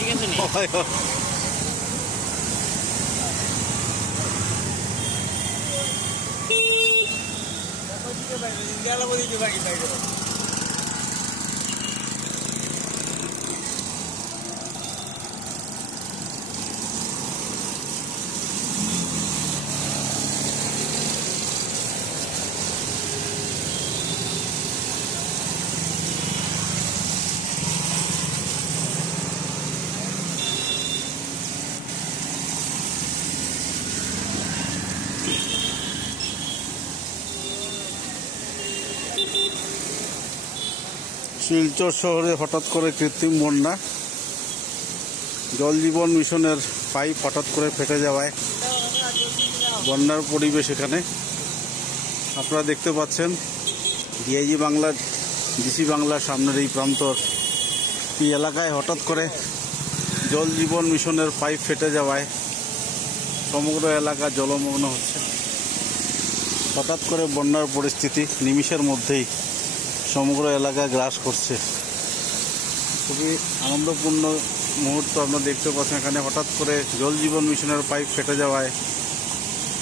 ঠিক আছে নি শিলচর শহরে হঠাৎ করে কৃত্রিম বন্যা। জল জীবন মিশনের পাইপ হঠাৎ করে ফেটে যাওয়ায় বন্যার পরিবেশ এখানে আপনারা দেখতে পাচ্ছেন। ডিআইজি বাংলার ডিসি বাংলার সামনের এই প্রান্তর এই এলাকায় হঠাৎ করে জল জীবন মিশনের পাইপ ফেটে যাওয়ায় সমগ্র এলাকা জলমগ্ন হচ্ছে। হঠাৎ করে বন্যার পরিস্থিতি নিমিষের মধ্যেই সমগ্র এলাকা গ্রাস করছে। খুবই আনন্দপূর্ণ মুহূর্ত আপনারা দেখতে পাচ্ছেন। এখানে হঠাৎ করে জল জীবন মিশনের পাইপ ফেটে যাওয়ায়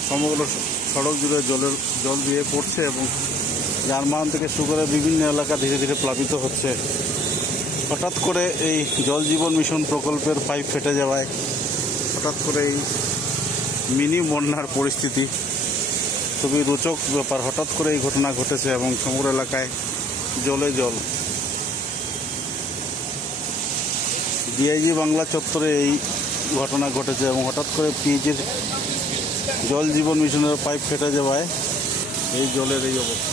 সমগ্র সড়ক জুড়ে জল দিয়ে পড়ছে এবং যানবাহন থেকে শুরু করে বিভিন্ন এলাকা ধীরে ধীরে প্লাবিত হচ্ছে। হঠাৎ করে এই জল জীবন মিশন প্রকল্পের পাইপ ফেটে যাওয়ায় হঠাৎ করে এই মিনি বন্যার পরিস্থিতি খুবই রোচক ব্যাপার। হঠাৎ করে এই ঘটনা ঘটেছে এবং সমগ্র এলাকায় জলে জল। ডিআইজি বাংলা চত্বরে এই ঘটনা ঘটেছে এবং হঠাৎ করে পিএইচের জল জীবন মিশনের পাইপ ফেটে যাওয়ায় এই জলের এই অবস্থা।